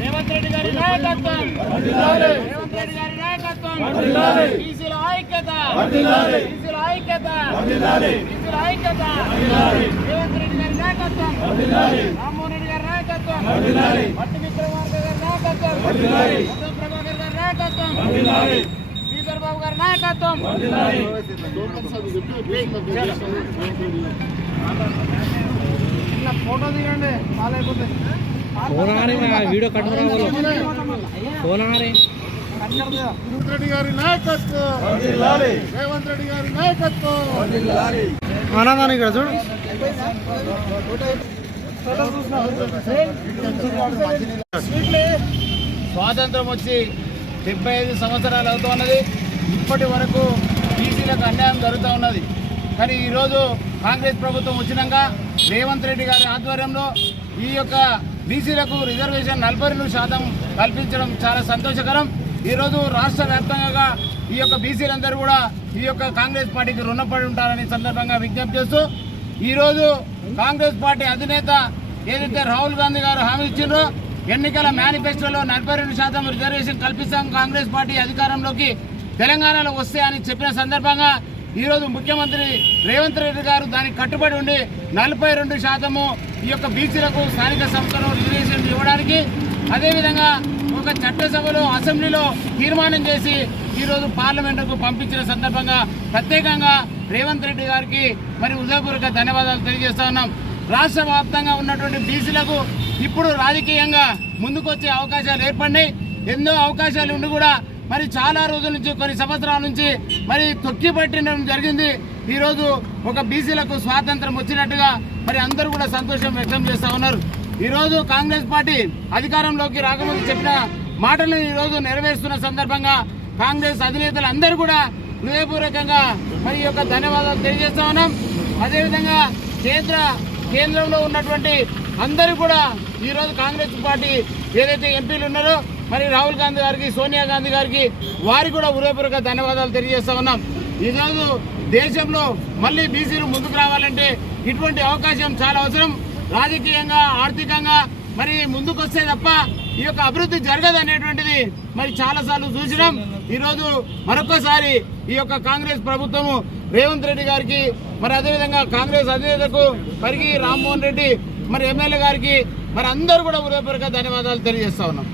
రేవంత్ రెడ్డి గారి నాయకత్వం, రేవంత్ రెడ్డి గారి నాయకత్వం, బీసీల ఐక్యత, బీసీల ఐక్యత, బీసీల ఐక్యత, రేవంత్ రెడ్డి గారి నాయకత్వం, రామ్మోహన్ రెడ్డి గారి నాయకత్వం, మట్టి విక్రమార్క గారి నాయకత్వం, ఉత్తమ్ ప్రభాకర్ గారి నాయకత్వం, శ్రీధర్ బాబు గారి నాయకత్వం. ఫోటో దిగండి అయిపోతుంది వీడియో కట్ రేవంత్ రెడ్డి గారి నాయకత్వం, రేవంత్ రెడ్డి గారి నాయకత్వం. స్వాతంత్రం వచ్చి 75 సంవత్సరాలు అవుతున్నది. ఇప్పటి వరకు బీసీలకు అన్యాయం జరుగుతూ ఉన్నది. కానీ ఈరోజు కాంగ్రెస్ ప్రభుత్వం వచ్చినాక రేవంత్ రెడ్డి గారి ఆధ్వర్యంలో ఈ యొక్క బీసీలకు రిజర్వేషన్ 42% కల్పించడం చాలా సంతోషకరం. ఈరోజు రాష్ట్ర వ్యాప్తంగా ఈ యొక్క బీసీలందరూ కూడా ఈ యొక్క కాంగ్రెస్ పార్టీకి రుణపడి ఉంటారని సందర్భంగా విజ్ఞప్తి చేస్తూ ఈరోజు కాంగ్రెస్ పార్టీ అధినేత ఏదైతే రాహుల్ గాంధీ గారు హామీ ఇచ్చిండ్రో ఎన్నికల మేనిఫెస్టోలో 42% రిజర్వేషన్ కల్పిస్తాం కాంగ్రెస్ పార్టీ అధికారంలోకి తెలంగాణలో వస్తే అని చెప్పిన సందర్భంగా ఈరోజు ముఖ్యమంత్రి రేవంత్ రెడ్డి గారు దానికి కట్టుబడి ఉండి 42% ఈ యొక్క బీసీలకు స్థానిక సంస్థలో రిజర్వేషన్ ఇవ్వడానికి అదేవిధంగా ఒక చట్టసభలో అసెంబ్లీలో తీర్మానం చేసి ఈరోజు పార్లమెంటుకు పంపించిన సందర్భంగా ప్రత్యేకంగా రేవంత్ రెడ్డి గారికి మరి హృదయపూర్వక ధన్యవాదాలు తెలియజేస్తా ఉన్నాం. రాష్ట్ర వ్యాప్తంగా ఉన్నటువంటి బీసీలకు ఇప్పుడు రాజకీయంగా ముందుకొచ్చే అవకాశాలు ఏర్పడినాయి. ఎన్నో అవకాశాలు ఉండి కూడా మరి చాలా రోజుల నుంచి కొన్ని సంవత్సరాల నుంచి మరి తొక్కి పట్టడం జరిగింది. ఈరోజు ఒక బీసీలకు స్వాతంత్రం వచ్చినట్టుగా మరి అందరూ కూడా సంతోషం వ్యక్తం చేస్తూ ఉన్నారు. ఈరోజు కాంగ్రెస్ పార్టీ అధికారంలోకి రాకముందు చెప్పిన మాటలను ఈరోజు నెరవేరుస్తున్న సందర్భంగా కాంగ్రెస్ అధినేతలు అందరూ కూడా హృదయపూర్వకంగా మరి యొక్క ధన్యవాదాలు తెలియజేస్తా ఉన్నాం. అదేవిధంగా కేంద్రంలో ఉన్నటువంటి అందరూ కూడా ఈరోజు కాంగ్రెస్ పార్టీ ఏదైతే ఎంపీలు ఉన్నారో మరి రాహుల్ గాంధీ గారికి సోనియా గాంధీ గారికి వారికి కూడా హృదయపూర్వక ధన్యవాదాలు తెలియజేస్తా ఉన్నాం. ఈరోజు దేశంలో మళ్ళీ బీసీలు ముందుకు రావాలంటే ఇటువంటి అవకాశం చాలా అవసరం. రాజకీయంగా ఆర్థికంగా మరి ముందుకు వస్తే తప్ప ఈ యొక్క అభివృద్ధి జరగదు అనేటువంటిది మరి చాలాసార్లు చూసినాం. ఈరోజు మరొకసారి ఈ యొక్క కాంగ్రెస్ ప్రభుత్వము రేవంత్ రెడ్డి గారికి మరి అదేవిధంగా కాంగ్రెస్ అధినేతకు పరిగి రామ్మోహన్ రెడ్డి మరి ఎమ్మెల్యే గారికి మరి అందరూ కూడా హృదయపూర్వక ధన్యవాదాలు తెలియజేస్తా ఉన్నాం.